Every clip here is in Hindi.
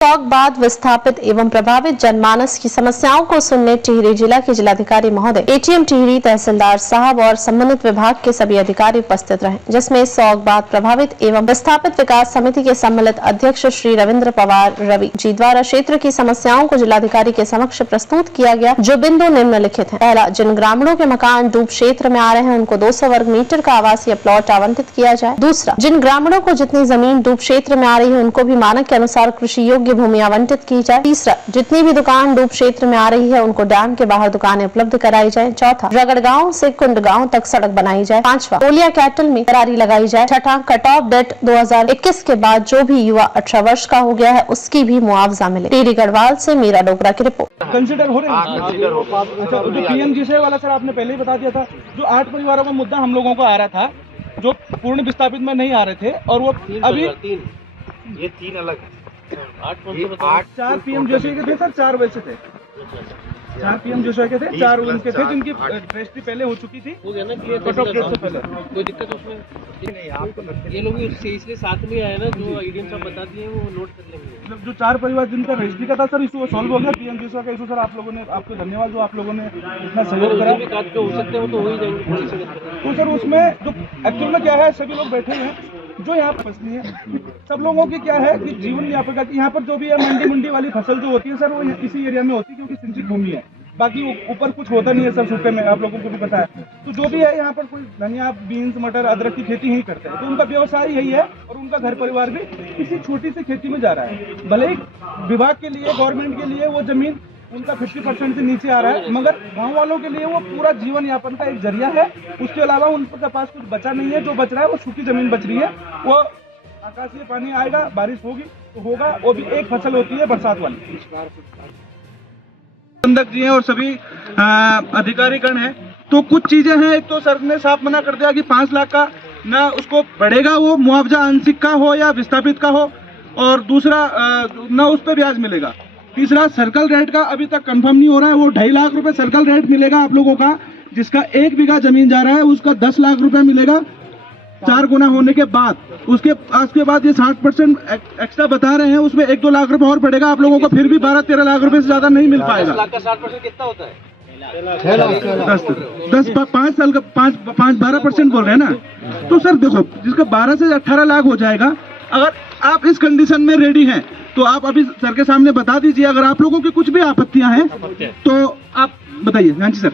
शौक बाद विस्थापित एवं प्रभावित जनमानस की समस्याओं को सुनने टिहरी जिला के जिलाधिकारी महोदय, एटीएम टिहरी, तहसीलदार साहब और संबंधित विभाग के सभी अधिकारी उपस्थित रहे, जिसमें शौक बाद प्रभावित एवं विस्थापित विकास समिति के सम्मिलित अध्यक्ष श्री रविंद्र पवार रवि जी द्वारा क्षेत्र की समस्याओं को जिलाधिकारी के समक्ष प्रस्तुत किया गया, जो बिंदु निम्नलिखित है। पहला, जिन ग्रामीणों के मकान डूब क्षेत्र में आ रहे हैं उनको 200 वर्ग मीटर का आवासीय प्लॉट आवंटित किया जाए। दूसरा, जिन ग्रामीणों को जितनी जमीन डूब क्षेत्र में आ रही है उनको भी मानक के अनुसार कृषि योग्य भूमि आवंटित की जाए। तीसरा, जितनी भी दुकान डूब क्षेत्र में आ रही है उनको डैम के बाहर दुकानें उपलब्ध कराई जाए। चौथा, रगड़ गांव से कुंड गांव तक सड़क बनाई जाए। पांचवा, टोलिया कैटल में करारी लगाई जाए। छठा, कट ऑफ डेट 2021 के बाद जो भी युवा 18 वर्ष का हो गया है उसकी भी मुआवजा मिले। टिहरी गढ़वाल से मीरा डोगरा की रिपोर्ट। कंसिडर हो रहे हैं। अच्छा, जो पीएमजीएसवाई वाला सर आपने पहले ही बता दिया था, जो 8 परिवारों का मुद्दा हम लोगों को आ रहा था, जो पूर्ण विस्थापित में नहीं आ रहे थे, और वो अभी ये 3 अलग है। 4 पीएमजीएसवाई के थे सर, 4 वैसे थे, 4 पीएमजीएसवाई के थे, 4 उनके थे जिनकी रजिस्ट्री पहले हो चुकी थी, हो गया ना क्लियर, कट ऑफ डेट से पहले। कोई दिक्कत उसमें नहीं। आपको ये लोग इसलिए साथ में आए ना, जो आईडीएम साहब बता दिए वो नोट कर लेंगे। मतलब जो 4 परिवार जिनका रजिस्ट्री का था सर, इशू सॉल्व हो गया। पीएमजीएसवाई का इशू सर आप लोगों ने, आपको धन्यवाद जो आप लोगों ने इतना सहयोग करा। जो हो सकते हैं वो तो हो ही जाएंगे। तो सर उसमें जो एक्चुअल में क्या है, सभी लोग बैठे हैं जो यहाँ पर फसली है, सब लोगों की क्या है कि जीवन यापन का, यहाँ पर जो भी है मंडी वाली फसल जो होती है सर, वो इसी एरिया में होती है क्योंकि सिंचित भूमि है, बाकी ऊपर कुछ होता नहीं है सर सूखे में, आप लोगों को भी पता है। तो जो भी है यहाँ पर कोई धनिया, बीन्स, मटर, अदरक की खेती ही करते हैं, तो उनका व्यवसाय यही है और उनका घर परिवार भी किसी छोटी सी खेती में जा रहा है। भले ही विभाग के लिए, गवर्नमेंट के लिए वो जमीन उनका 50% से नीचे आ रहा है, मगर गांव वालों के लिए वो पूरा जीवन यापन का एक जरिया है। उसके अलावा उनके पास कुछ बचा नहीं है, जो बच रहा है वो सूखी जमीन बच रही है। वो आकाशीय पानी आएगा, बारिश होगी तो होगा, वो भी एक फसल होती है बरसात वाली। प्रबंधक जी हैं और सभी अधिकारीगण हैं, तो कुछ चीजें हैं। एक तो सर ने साफ मना कर दिया कि 5 लाख का ना उसको बढ़ेगा, वो मुआवजा आंशिक का हो या विस्थापित का हो, और दूसरा ना उस पर ब्याज मिलेगा। तीसरा, सर्कल रेट का अभी तक कंफर्म नहीं हो रहा है, वो 2.5 लाख रुपए सर्कल रेट मिलेगा आप लोगों का, जिसका 1 बीघा जमीन जा रहा है उसका 10 लाख रुपए मिलेगा 4 गुना होने के बाद। उसके बाद ये 60% एक्स्ट्रा बता रहे हैं, उसमें 1-2 लाख रुपए और बढ़ेगा आप लोगों को, फिर भी 12-13 लाख रुपए से ज्यादा नहीं मिल पाएगा। 60% कितना होता है? 12% बोल रहे हैं ना। तो सर देखो, जिसका 12 से 18 लाख हो जाएगा, अगर आप इस कंडीशन में रेडी हैं तो आप अभी सर के सामने बता दीजिए। अगर आप लोगों की कुछ भी आपत्तियां हैं तो आप बताइए। हाँ जी सर।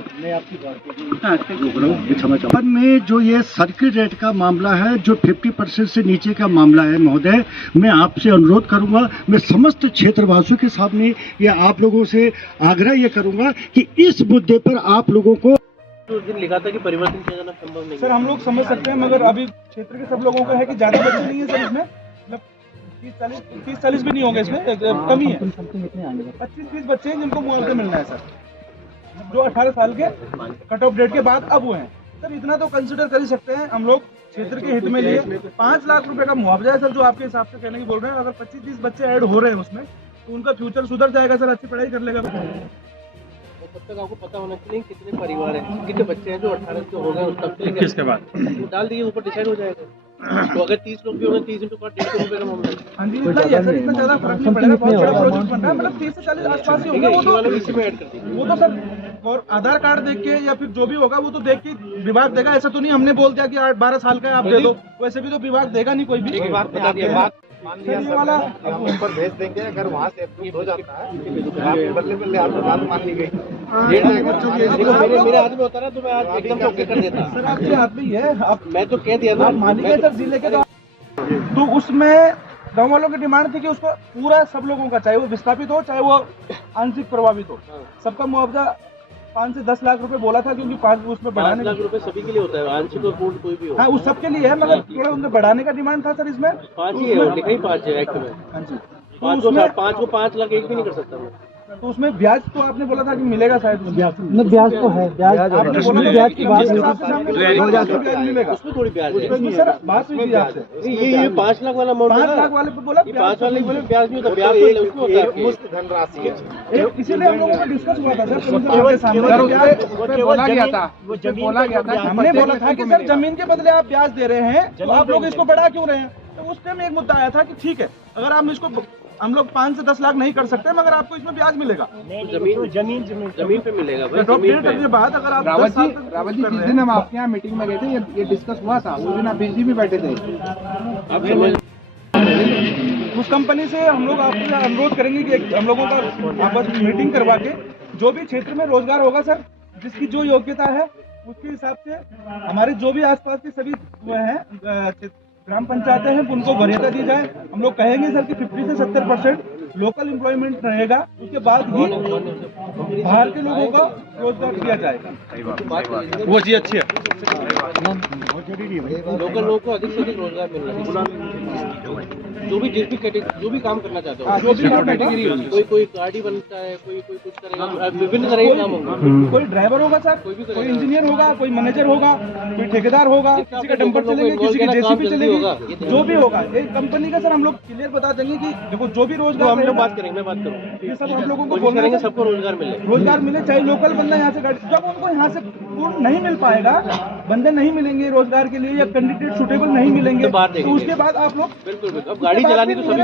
पर में जो ये सर्किल रेट का मामला है, जो 50% से नीचे का मामला है महोदय, मैं आपसे अनुरोध करूंगा, मैं समस्त क्षेत्रवासियों के सामने ये आप लोगों से आग्रह ये करूंगा कि इस मुद्दे पर आप लोगों को उस दिन लिखा था कि परिवर्तन किया जाना संभव नहीं। सर हम लोग समझ सकते हैं, मगर अभी क्षेत्र के सब लोगों का है कि ज्यादा बच्चे नहीं है सर, इसमें मतलब 30-40 भी नहीं होंगे, इसमें कम ही है। 25-30 बच्चे हैं जिनको मुआवजा मिलना है सर, जो 18 साल के कट ऑफ डेट के बाद अब हुए हैं सर। इतना तो कंसिडर कर ही सकते हैं हम लोग क्षेत्र के हित में लिए। 5 लाख रुपए का मुआवजा है सर, जो आपके हिसाब से कहने की बोल रहे हैं। अगर 25-30 बच्चे ऐड हो रहे हैं उसमें, तो उनका फ्यूचर सुधर जाएगा सर, अच्छी पढ़ाई कर लेगा। तब तक आपको पता होना चाहिए कितने परिवार हैं, कितने बच्चे हैं जो 18 के हो गए, उस तब से किसके बाद डाल दिए, ऊपर डिसाइड हो जाएगा। तो अगर 30 लोग भी होंगे, 30 इंटू 150 रुपए का मामला है। हाँ जी, इतना ही है सर, इतना ज्यादा फर्क नहीं पड़ेगा। बहुत बड़ा प्रोजेक्ट बन रहा है, मतलब 30 से 40 आसपास ही होगा। वो तो इसी में ऐड कर देंगे, वो तो सर, और आधार कार्ड देख के या फिर जो भी होगा वो तो देख के विभाग देगा। ऐसा तो नहीं हमने बोल दिया कि 12 साल का है आप दे दो, वैसे भी तो विभाग देगा नहीं कोई भी। बात बता दिया, मान लिया ये वाला हम ऊपर भेज देंगे, अगर वहाँ से अप्रूव हो जाता है तो बल्ले आपको बात मान ली गई। मेरे हाथ में होता ना तो मैं आज एकदम ओके कर देता। सर आपके हाथ में ही है, आप मैं तो कह दिया ना, मानिए सर जिले के। तो उसमें गाँव वालों की डिमांड थी कि उसको पूरा सब लोगों का, चाहे वो विस्थापित हो चाहे वो आंशिक प्रभावित हो, सबका मुआवजा 5 से 10 लाख रुपए बोला था, क्योंकि 5 उसमें बढ़ाने 5 लाख रुपए सभी के लिए होता है, आंशिक और पूर्ण कोई भी हो। हाँ, उस सब के लिए है, मगर थोड़ा उनसे बढ़ाने का डिमांड था सर इसमें। 5 ही है, लिखा ही 5 है एक्ट में। हाँ जी, 5 को 5 लाख एक भी नहीं कर सकता मैं। तो उसमें ब्याज तो आपने बोला था कि मिलेगा शायद, ब्याज तो है, ब्याज आपने बोला था ब्याज की बात मिलेगा, उसमें थोड़ी ब्याज है सर। बात हुई थी आपसे, ये 5 लाख वाला अमाउंट, 5 लाख वाले पे बोला, 5 वाले बोले ब्याज नहीं होता, ब्याज तो उसमें होता है मुफ्त धनराशि है। इसीलिए हम लोगों का डिस्कस हुआ था सर आपके सामने। बोला गया था, बोला गया था, हमने बोला था कि सर जमीन के बदले आप ब्याज दे रहे हैं, तो आप लोग इसको बढ़ा क्यों रहे हैं। तो उस टाइम एक मुद्दा आया था कि ठीक है, अगर आप इसको हम लोग 5 से 10 लाख नहीं कर सकते, मगर आपको इसमें ब्याज मिलेगा। जमीन पे मिलेगा भाई, ड्रॉप जमीन डेट करने के पे। बाद अगर आप 10 रावत साल जी तक रावत जी कर जिस रहे दिन हैं, हम आपके यहाँ मीटिंग में गए थे ये डिस्कस हुआ था, उस दिन आप बिजली भी बैठे थे। आप समझ उस कंपनी से हम लोग आपसे अनुरोध करेंगे कि हम लोगों का आपस में मीटिंग करवा के जो भी क्षेत्र में रोजगार होगा सर, जिसकी जो योग्यता है उसके हिसाब से हमारे जो भी आसपास के सभी वो हैं ग्राम पंचायतें हैं उनको वरीयता दी जाए। हम लोग कहेंगे सर कि 50 से 70% लोकल एम्प्लॉयमेंट रहेगा, उसके बाद ही बाहर के लोगों को रोजगार दिया जाएगा। वो चीज अच्छी है। लोकल लोगों को अधिक से अधिक रोजगार मिलना चाहिए। जो भी जिस भी कैटेगरी जो भी काम करना चाहते हो, जो भी कैटेगरी होगी, कोई गाड़ी बनता है, कोई कुछ करेगा, विभिन्न तरह के काम होंगे। कोई ड्राइवर होगा सर, कोई इंजीनियर होगा, कोई मैनेजर होगा, कोई ठेकेदार होगा, किसी का डंपर चलेंगे, किसी की जेसीबी चलेगी, जो भी होगा एक कंपनी का सर हम लोग क्लियर बता देंगे कि देखो जो भी रोजगार हम लोग रहेगा, बात करेंगे, मैं बात करूँ, ये सब हम लोगों को कोशिश बोलना करेंगे है, सबको रोजगार मिले। रोजगार मिले, चाहे लोकल बंदा यहाँ से गाड़ी, जब उनको यहाँ से पूर्ण नहीं मिल पाएगा, बंदे नहीं मिलेंगे रोजगार के लिए या कैंडिडेट सुटेबल नहीं मिलेंगे, तो बाहर तो देखेंगे। उसके बाद आप लोग बिल्कुल बिल्कुल, अब गाड़ी चलानी तो सभी